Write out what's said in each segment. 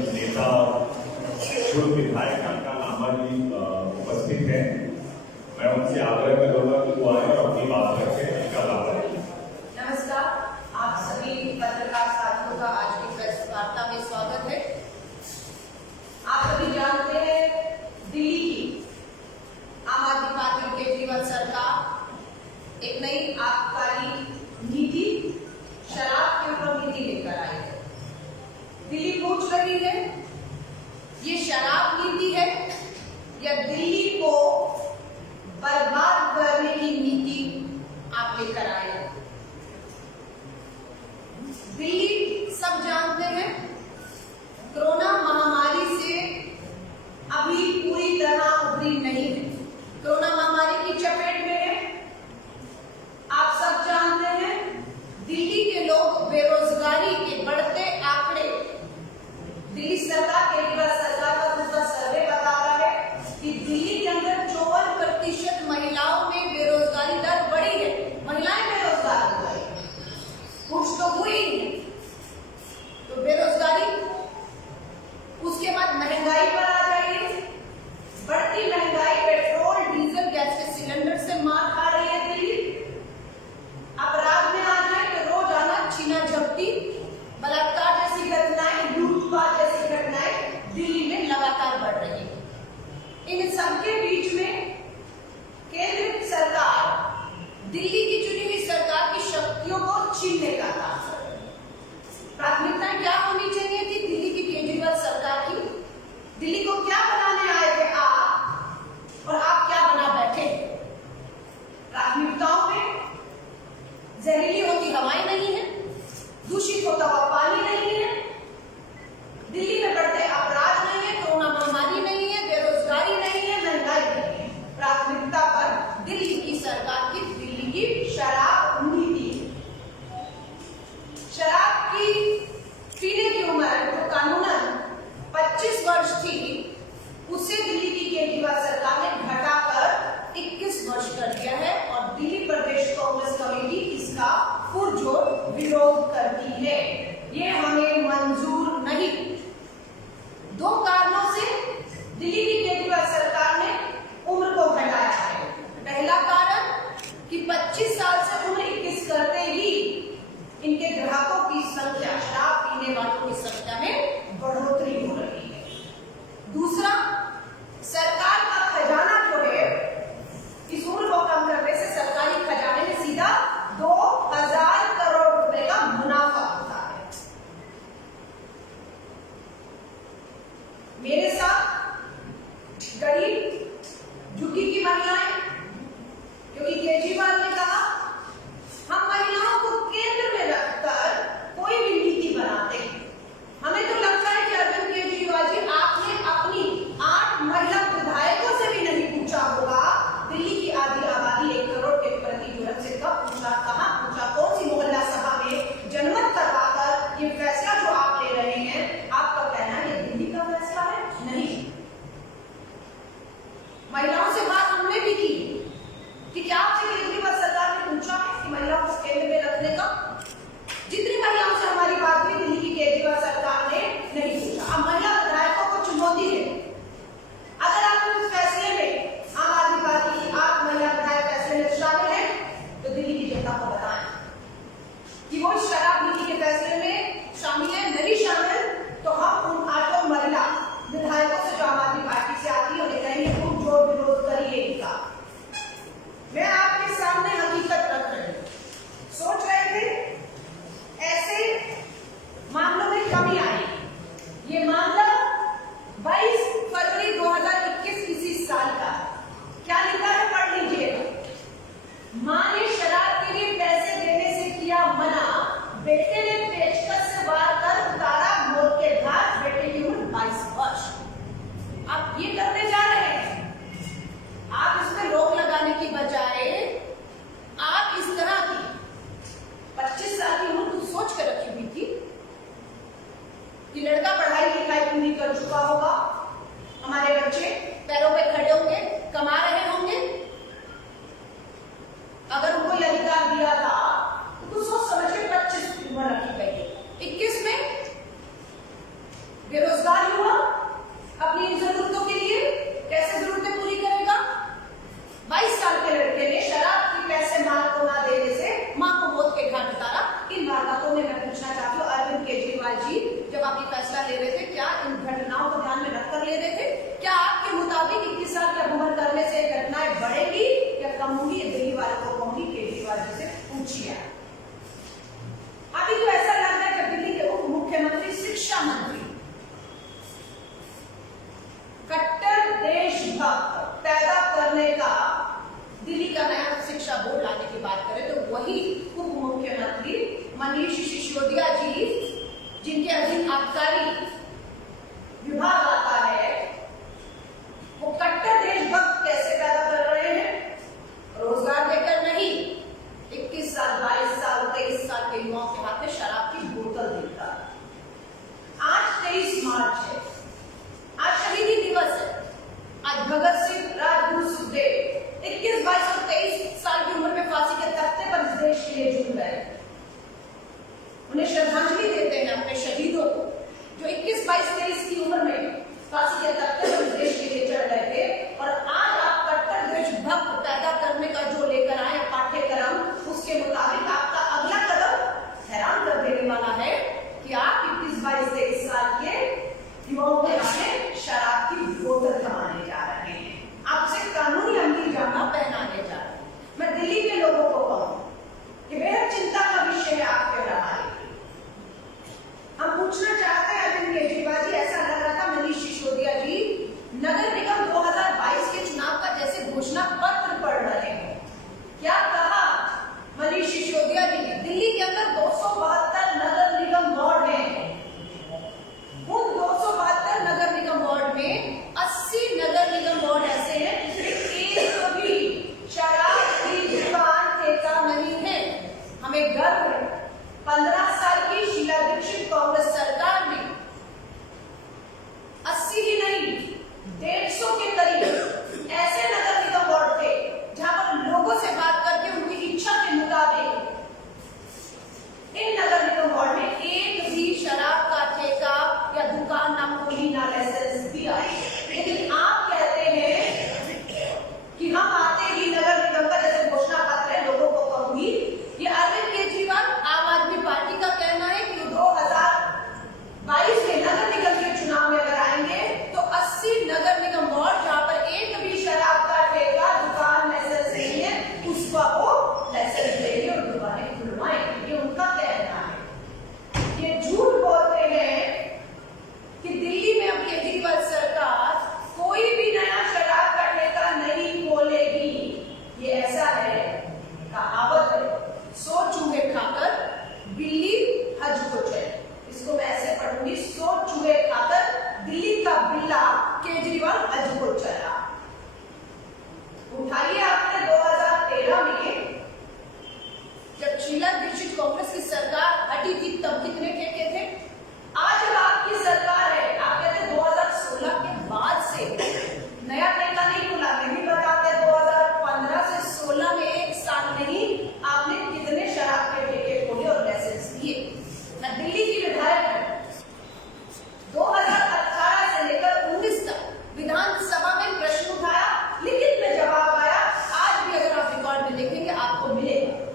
नेता पूर्व विधायक काका लांबा जी उपस्थित हैं। मैं उनसे आग्रह करूंगा कि वो आए और अपनी बात रखें। नमस्कार, आप सभी पत्रकार साथियों का आज की प्रेस वार्ता में स्वागत है। आप सभी जानते हैं दिल्ली की आम आदमी पार्टी केजरीवाल सरकार एक नई आबकारी नीति शराब के ऊपर नीति लेकर आई है। दिल्ली पूछ रही है ये शराब नीति है या दिल्ली को बर्बाद करने की नीति आप लेकर आए हैं। दिल्ली सब जानते हैं कोरोना महामारी से अभी पूरी तरह उभरी नहीं है, कोरोना महामारी की चपेट में है। आप सब जानते हैं दिल्ली के लोग बेरोजगारी के बढ़ते आंकड़े, दिल्ली सरकार केजरीवाल सरकार का दूसरा सर्वे बता रहा है कि दिल्ली के अंदर 54% महिलाओं में बेरोजगारी दर बढ़ी है। महिलाएं बेरोजगार हो गई, कुछ तो हुई है। तो बेरोजगारी, उसके बाद महंगाई पर आ जाइए। बढ़ती महंगाई पेट्रोल डीजल गैस के सिलेंडर से मार खा रही है दिल्ली। अपराध में आ जाए तो रोजाना छीना झपटी, बलात्कार जैसी घटनाएं, लूटपाट जैसी घटनाएं दिल्ली में लगातार बढ़ रही है। इन सबके बीच में केंद्र सरकार दिल्ली की चुनी हुई सरकार की शक्तियों को छीनने का काम कर रही है। प्राथमिकता क्या होनी चाहिए थी दिल्ली की केजरीवाल सरकार की? दिल्ली को क्या बनाने आए थे आप और आप क्या बना बैठे? प्राथमिकताओं में जहरीली होती हवाएं नहीं है, दूषित होता हुआ पानी नहीं है, दिल्ली में बढ़ते अपराध नहीं है, कोरोना महामारी नहीं है, बेरोजगारी नहीं है, महंगाई नहीं है। प्राथमिकता पर दिल्ली की सरकार की दिल्ली की शराब नीति है। शराब की पीने की उम्र जो कानूनन 25 वर्ष थी, उसे दिल्ली की केजरीवाल सरकार ने घटाकर 21 वर्ष कर दिया है और दिल्ली प्रदेश कांग्रेस कमेटी इसका पुरजोर विरोध करती है। ये हमें मंजूर नहीं। दो कारणों से दिल्ली की केजरीवाल सरकार ने उम्र को घटाया है। पहला कारण कि 25 साल से उम्र 21 करते ही इनके ग्राहकों की संख्या, शराब पीने वालों की संख्या में बढ़ोतरी हो रही है। दूसरा, सरकार का खजाना जो है, इस उम्र को कम करने से सरकारी खजाने में सीधा 2000 करोड़ रुपए का मुनाफा होता है। मेरे साथ गरीब झुग्गी की महिलाएं, क्योंकि केजरीवाल ने कहा हम महिलाओं को केंद्र में रखकर कोई भी नीति बनाते हैं। हमें तो लगता है कि अरविंद केजरीवाल जी, आपने अपनी 8 महिला विधायकों से भी नहीं पूछा होगा दिल्ली की आधी आबादी 1 करोड़ के प्रति यूनिट से कब पूछा, कहां पूछा, कौन सी मोहल्ला सभा में जनमत करवाकर ये फैसला जो आप ले रहे हैं, आपका कहना है ये दिल्ली का फैसला है? नहीं। महिलाओं से बात हमने भी की कि क्या आपसे केजरीवाल सरकार ने पूछा है कि महिलाओं को केंद्र में रखने का? जितनी महिलाओं से हमारी बात हुई, दिल्ली की केजरीवाल सरकार ने नहीं पूछा। अब महिला विधायकों को चुनौती है, अगर आप इस फैसले में आम आदमी पार्टी की 8 महिला विधायक फैसले में शामिल है तो दिल्ली की जनता को बताएं कि वो शराब नीति के फैसले में शामिल है। नहीं शामिल तो हम उन 8 महिला विधायकों से जो आम आदमी पार्टी से आती है उन्हें कहेंगे खूब जोर विरोध करिए इनका। मैं आपके सामने हकीकत रख रही हूं। सोच रहे थे ऐसे मामलों में कमी आएगी। ये मामला 22 फरवरी 2021 इसी साल का। क्या लिखा है, पढ़ लीजिएगा। मां ने शराब के लिए पैसे देने से किया मना, बेटे ने पेचकस से वार कर उतारा मौत के घाट, बेटे की उम्र 22 वर्ष। आप ये करने जा रहे हैं, आप इसमें रोक लगाने की बजाय आप इस तरह की 25 साल की उम्र कुछ सोच कर रखी हुई थी कि लड़का पढ़ाई लिखाई पूरी कर चुका होगा, हमारे बच्चे पैरों पे खड़े होंगे, कमा रहे होंगे। अगर उनको यह अधिकार दिया था तो कुछ सोच समझ के 25 उम्र रखी गई। 21 में बेरोजगार युवा अपनी इन जरूरतों के लिए कैसे जरूरतें पूरी करेगा? 22 साल के लड़के ने शराब की पैसे मां को ना देने से मां को मौत के घाट उतारा। इन वारदातों में मैं पूछना चाहती हूँ, अरविंद केजरीवाल जी जब आप ये फैसला ले रहे थे, क्या इन घटनाओं को ध्यान में रखकर ले रहे थे? क्या आपके मुताबिक 21 साल की उम्र करने से घटनाएं बढ़ेगी या कम होंगी? दिल्ली वालों को कहूंगी, केजरीवाल जी से पूछिए। अभी तो ऐसा लग रहा है कि दिल्ली के उप मुख्यमंत्री, शिक्षा मंत्री कट्टर देशभक्त पैदा करने का दिल्ली का नया शिक्षा बोर्ड लाने की बात करें तो वही उप मुख्यमंत्री मनीष सिसोदिया जी, जिनके अधीन आबकारी विभाग आता है, वो कट्टर देशभक्त कैसे पैदा कर रहे हैं? रोजगार देकर नहीं, 21 साल, 22 साल, 23 साल के युवाओं के हाथ में शराब की बोतल देकर। आज 23 मार्च है, आज शहीदी दिवस है। आज भगत सिंह, राजगुरु, सुखदेव 21, 22 और 23 साल की उम्र में फांसी के तख्ते पर इस देश के लिए झूल रहे हैं। उन्हें श्रद्धांजलि देते हैं अपने शहीदों को, जो 21, 22, 23 की उम्र में फांसी के तख्ते पर इस देश के लिए चढ़ रहे थे। और आज आप कट्टर देशभक्त पैदा करने का जो लेकर आए पाठ्यक्रम, उसके मुताबिक आपका अगला कदम हैरान कर देने वाला है कि आप 21, 22, 23 साल के युवाओं के हाथ में शराब की बोतल थमाने जा रहे हैं, आपसे कानूनी अंगी जामा पहनाने जा रहे हैं। मैं दिल्ली के लोगों को कहूं कि बेहद चिंता का विषय है आपके रहा है। हम पूछना चाहते हैं अरविंद केजरीवाल जी, ऐसा लग रहा था मनीष सिसोदिया जी नगर निगम 2022 के चुनाव का जैसे घोषणा पत्र पढ़ रहे हैं। क्या कहा मनीष सिसोदिया जी ने? दिल्ली के अंदर 272 नगर निगम वार्ड हैं। उन 272 नगर निगम वार्ड में 80 नगर निगम वार्ड ऐसे हैं जिसमें एक भी शराब की दुकान ठेका नहीं है। हमें गर्व है, 15 साल की शीला दीक्षित कांग्रेस सरकार ने 80 ही नहीं, 150 के करीब ऐसे नगर निगम वार्ड थे जहां पर लोगों से बात करके उनकी इच्छा के मुताबिक इन नगर निगम वार्ड में एक भी शराब का ठेका या दुकान ना खोली, ना लाइसेंस दिया। लेकिन आप कहते हैं कि हम आते ही नगर निगम का जैसे घोषणा पत्र है, लोगों को कहूंगी, ये अरविंद केजरीवाल आम आदमी पार्टी का कहना है कि 2022 में नगर निगम के चुनाव में अगर आएंगे तो 80 नगर निगम वार्ड जहां पर एक भी शराब का ठेका, दुकान, लाइसेंस नहीं है, उसका वो लाइसेंस देंगे और दुकानें खुलवाएंगे। ये उनका कहना है। ये झूठ बोलते हैं कि दिल्ली में अब केजरीवाल सरकार कोई भी नया शराब का ठेका नहीं खोलेगी। ये ऐसा है, कहावत है, 100 चूहे खाकर बिल्ली हज को चले। इसको मैं ऐसे पढ़ूंगी, 100 चूहे खाकर दिल्ली का बिल्ला केजरीवाल हज को चला। उठाइए, आपने 2013 में जब शीला दीक्षित कांग्रेस की सरकार हटी थी तब कितने ठेके थे? आज जब आपकी सरकार है, आप कहते 2016 के बाद से नया ठेका नहीं खुला, नहीं बताते 2015 से 16 में एक साल नहीं आपने कितने शराब के ठेके खोले और लाइसेंस दिए। मैं दिल्ली की विधायक हूं, 2018 से लेकर 19 तक विधानसभा में प्रश्न उठाया, लिखित में जवाब आया। आज भी अगर आप रिकॉर्ड में देखेंगे आपको मिलेगा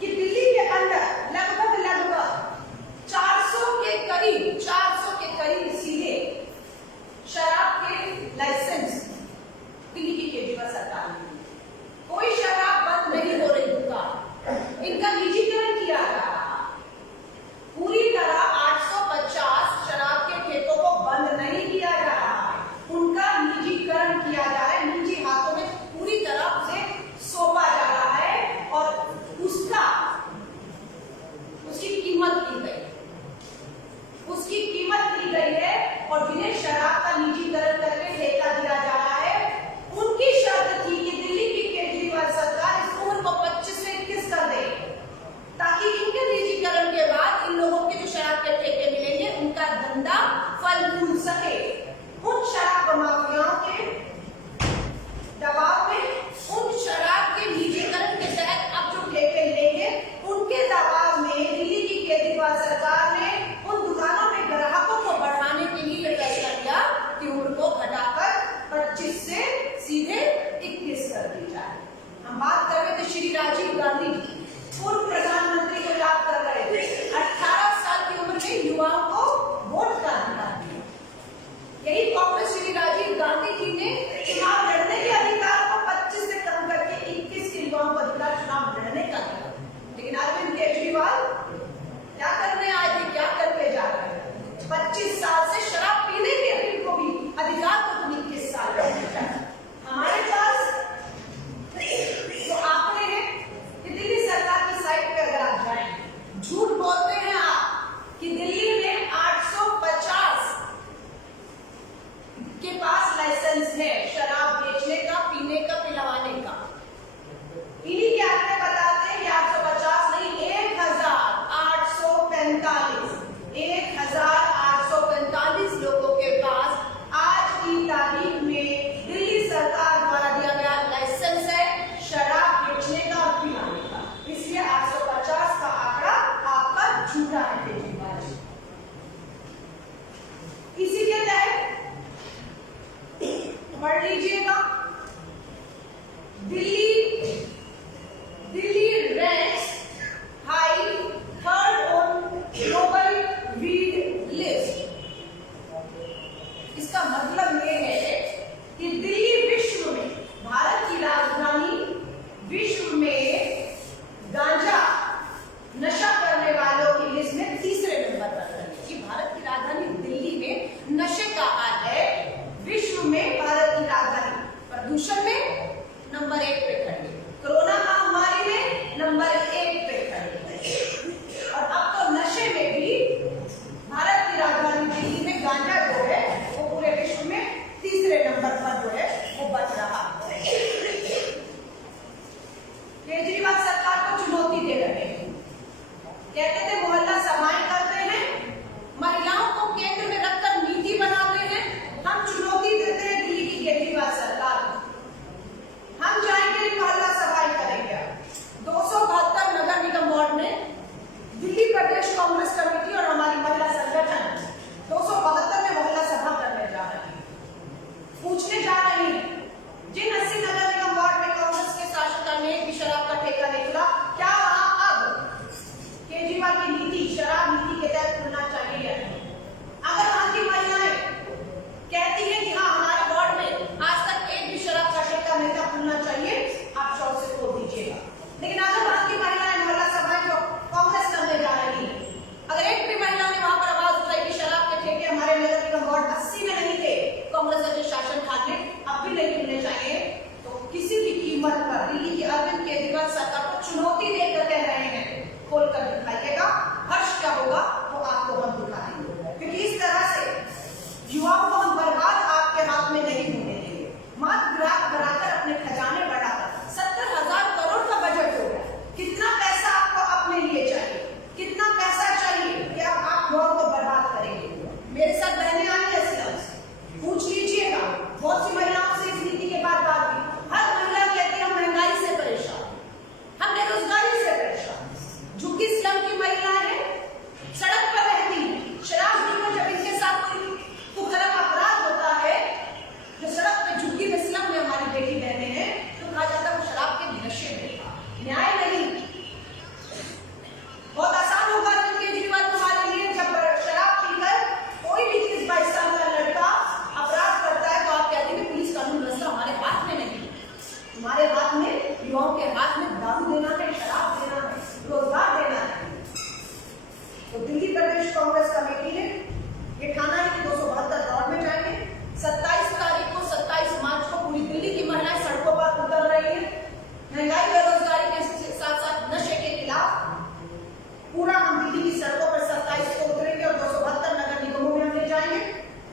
कि दिल्ली के अंदर लगभग 400 के करीब सीधे शराब के लाइसेंस दिल्ली की केजरीवाल सरकार ने। कोई शराब बंद नहीं हो रही दुकान, इनका निजीकरण किया जा रहा। पूरी तरह 850 शराब के ठेकों को बंद नहीं किया जा रहा है, उनका निजीकरण किया जा रहा है। निजी हाथों में पूरी तरह से सौंपा जा रहा है और उसकी कीमत ली गई, उसकी कीमत ली गई है और जिन्हें शराब का निजीकरण करके ठेका दिया जा रहा है, उनकी शर्त थी कि दिल्ली की केजरीवाल सरकार इस उम्र को 25 से 21 कर दे, ताकि इनके निजीकरण के बाद इन लोगों के जो शराब के ठेके मिलेंगे उनका धंधा फल फूल सके। उन शराब माफियाओं के दबाव में, उन शराब के निजीकरण के तहत अब जो ठेके लेंगे उनके दबाव में दिल्ली की केजरीवाल सरकार ने उन दुकानों में ग्राहकों को बढ़ाने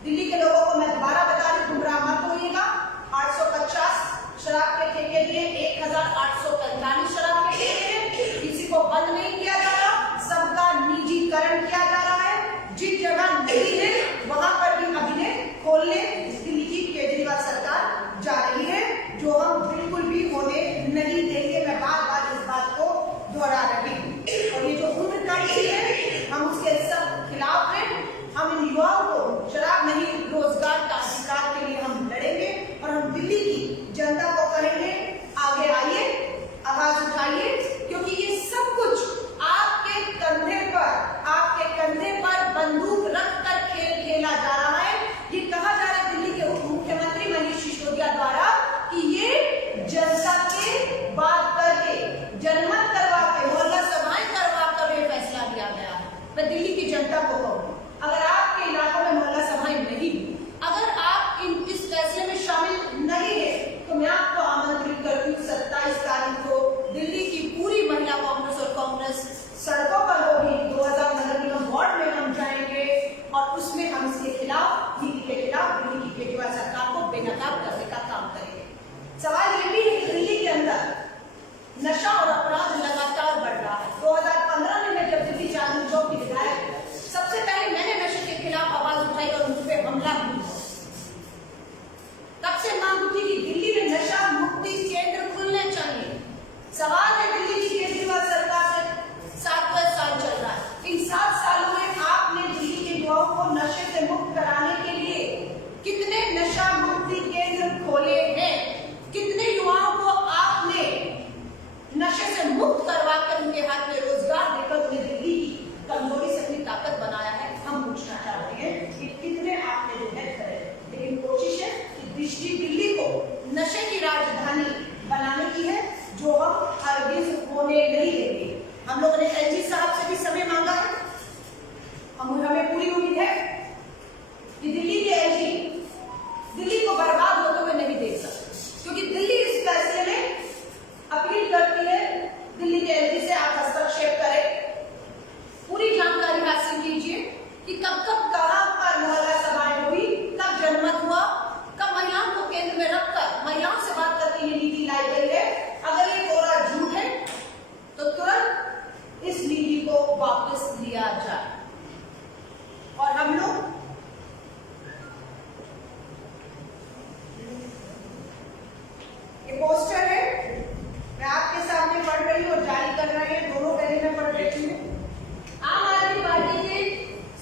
दिल्ली के लोगों को मैं दोबारा बता रही, गुमराह मत होइएगा। 850 शराब के ठेके दिए, 1845 शराब के ठेके हैं। किसी को बंद नहीं किया जा रहा, सबका निजीकरण किया जा रहा है। जिस जगह नहीं है वहां पर भी अभिनय खोलने दिल्ली की केजरीवाल सरकार जा रही है, जो हम बिल्कुल भी होने नहीं देंगे। मैं बार बार इस बात को दोहरा रही हूँ। और ये जो उम्र काटी है, हम उसके सब खिलाफ हैं। हम इन युवाओं को शराब नहीं, रोजगार का अधिकार के लिए हम लड़ेंगे और हम दिल्ली की जनता को कहेंगे, आगे आइए, आवाज उठाइए, क्योंकि ये सब कुछ आपके कंधे पर बंदूक रखकर खेल खेला जा रहा है। ये कहा जा रहा है दिल्ली के उप मुख्यमंत्री मनीष सिसोदिया द्वारा कि ये जनता के बात करके, जनमत करवा के, मोहल्ला सभाएं करवा कर ये फैसला लिया गया है। मैं दिल्ली की जनता को कहूँ, अगर आपके इलाकों में मोहल्ला सभाएं नहीं, अगर आप इस फैसले में शामिल नहीं है, तो मैं आपको आमंत्रित करती हूँ 27 तारीख को दिल्ली की पूरी महिला कांग्रेस और कांग्रेस सड़कों पर होगी। 2000 नगर निगम वार्ड में हम जाएंगे और उसमें हम इसके खिलाफ, नीति के खिलाफ दिल्ली की केजरीवाल सरकार को बेनकाब करने का काम करेंगे। सवाल ये भी है कि दिल्ली के अंदर नशा और अपराध लगातार बढ़ रहा है। 2015 में मैं जब दिल्ली चांदनी चौक की विधायक, सबसे पहले मैंने नशे के खिलाफ आवाज उठाई और मुझ पर हमला भी हुआ। तब से मांग उठी कि दिल्ली में नशा मुक्ति केंद्र खुलने चाहिए। सवाल है दिल्ली की केजरीवाल सरकार से 7वां साल चल रहा है। इन 7 सालों में आपने दिल्ली के युवाओं को नशे से मुक्त कराने के लिए कितने नशा मुक्ति केंद्र खोले हैं? कितने युवाओं को आपने नशे से मुक्त करवा कर उनके हाथ में रोजगार देकर उन्हें दिल्ली की कमजोरी से अपनी ताकत बनाया है? हम पूछना चाहते हैं कि कितने आपने जो है करे। लेकिन कोशिश है कि दृष्टि दिल्ली को नशे की राजधानी बनाने की है, जो हम हरगिज होने नहीं देंगे। हम लोगों ने एलजी साहब से भी समय मांगा है। हमें पूरी उम्मीद है कि दिल्ली के एलजी दिल्ली को बर्बाद होते हुए नहीं देख सकते, क्योंकि दिल्ली इस फैसले में अपील करती है दिल्ली के एलजी से, आप हस्तक्षेप करें, पूरी जानकारी हासिल कीजिए कि कब कब कहां पर मोहल्ला सभाएं हुई, कब जनमत हुआ, कब महिलाओं को केंद्र में रखकर महिलाओं से बात करके ये नीति लाई गई है। अगर ये कोरा झूठ है तो तुरंत इस नीति को वापस लिया जाए। और हम लोग ये पोस्टर है, मैं आपके सामने पढ़ रही हूँ और जारी कर रहे हैं, दोनों पहले में पढ़ रही हूँ। आम आदमी पार्टी के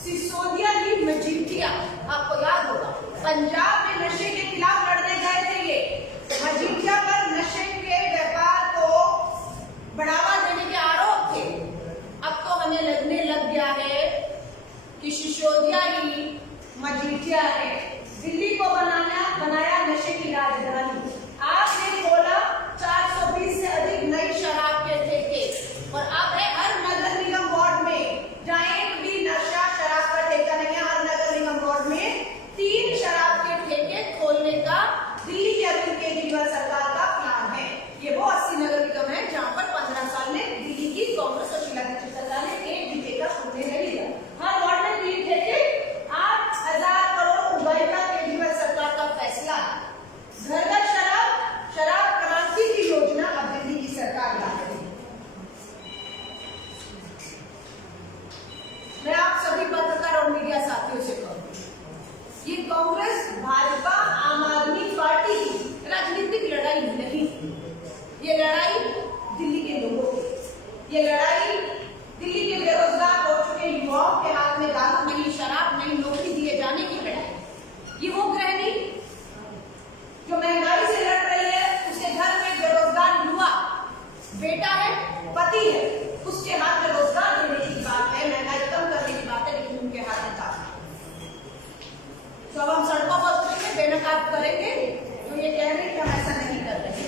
सिसोदिया ही मजीठिया, आपको याद होगा, पंजाब में नशे के खिलाफ लड़ने गए थे। ये मजीठिया पर नशे के व्यापार को बढ़ावा देने के आरोप थे। अब तो हमें लगने लग गया है कि सिसोदिया ही मजीठिया है। दिल्ली को बनाया नशे की राजधानी। आपने खोला 420 से अधिक नई शराब के ठेके, और अब है हर नगर निगम वार्ड में जहाँ एक भी नशा शराब का ठेका नहीं है, हर नगर निगम वार्ड में 3 शराब के ठेके खोलने का दिल्ली की अरविंद केजरीवाल सरकार का प्लान है। ये वो 80 नगर निगम है जहाँ पर 15 साल में दिल्ली की कांग्रेस और शीला दीक्षित सरकार ने एक भी ठेका खोलने नहीं दिया। हर वार्ड में 3 ठेके, 8,000 करोड़ रुपए का केजरीवाल सरकार का फैसला। घर घर शराब क्रांति की योजना अब दिल्ली की सरकार ला रही है। मैं आप सभी पत्रकार और मीडिया साथियों से कहूंगी, ये कांग्रेस, भाजपा, आम आदमी पार्टी की राजनीतिक लड़ाई नहीं, ये लड़ाई दिल्ली के लोगों की, ये लड़ाई दिल्ली के बेरोजगार हो चुके युवाओं के हाथ में दारू नहीं, शराब नहीं, नौकरी दिए जाने की लड़ाई। ये वो गृहिणी जो महंगाई से लड़ रही है, उसके घर में बेरोजगार युवा बेटा है, पति है, उसके हाथ में रोजगार देने की बात है, महंगाई कम करने की बात है, लेकिन उनके हाथ में काम। तो अब हम सड़कों पर उतरेंगे, बेनकाब करेंगे, तो ये कह रहे हैं कि हम ऐसा नहीं कर रहे।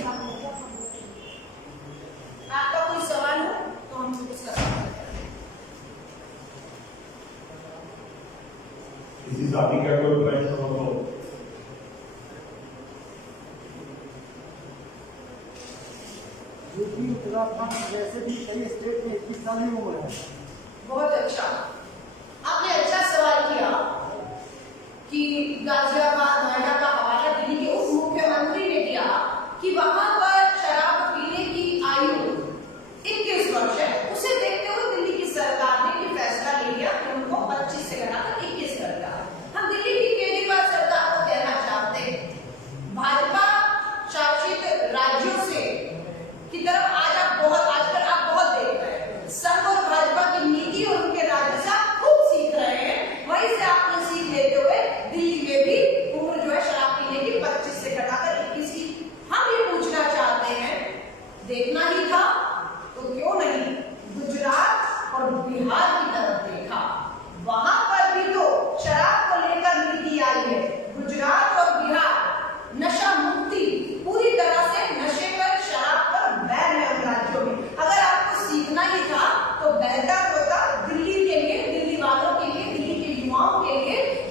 आपका कोई सवाल हो तो हम उसका सवाल करें। किसी शादी का कोई प्रश्न हो तो उत्तराखंड जैसे भी कई स्टेट में 21 साल ही उम्र है। बहुत अच्छा, आपने अच्छा सवाल किया कि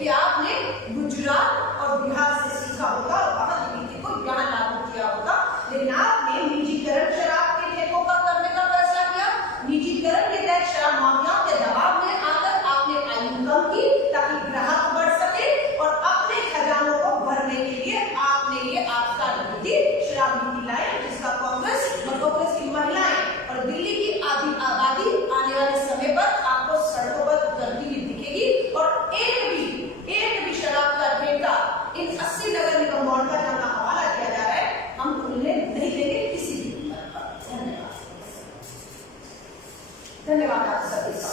कि आपने गुजरात और बिहार से सीखा होगा और वहां की नीति को यहाँ लागू किया होगा, लेकिन आपने निजीकरण शराब के ठेकों का करने का फैसला किया। निजीकरण के तहत शराब माफियाओं के दबाव में आकर आपने आयु कम की ताकि ग्राहक बढ़ सके और अपने खजानों को भरने के लिए आपने ये आपका नीति शराब नीति लाए, जिसका कांग्रेस और कांग्रेस की महिलाएं और दिल्ली की आधी आबादी आने वाले समय पर आपको सड़कों पर उतरती हुई दिखेगी और एक भी शराब का ठेका इन 80 नगर निगम बॉन्ड का जहां हवाला किया जा रहा है, हम उन्हें नहीं देंगे किसी भी कीमत पर। धन्यवाद। धन्यवाद आप सभी का।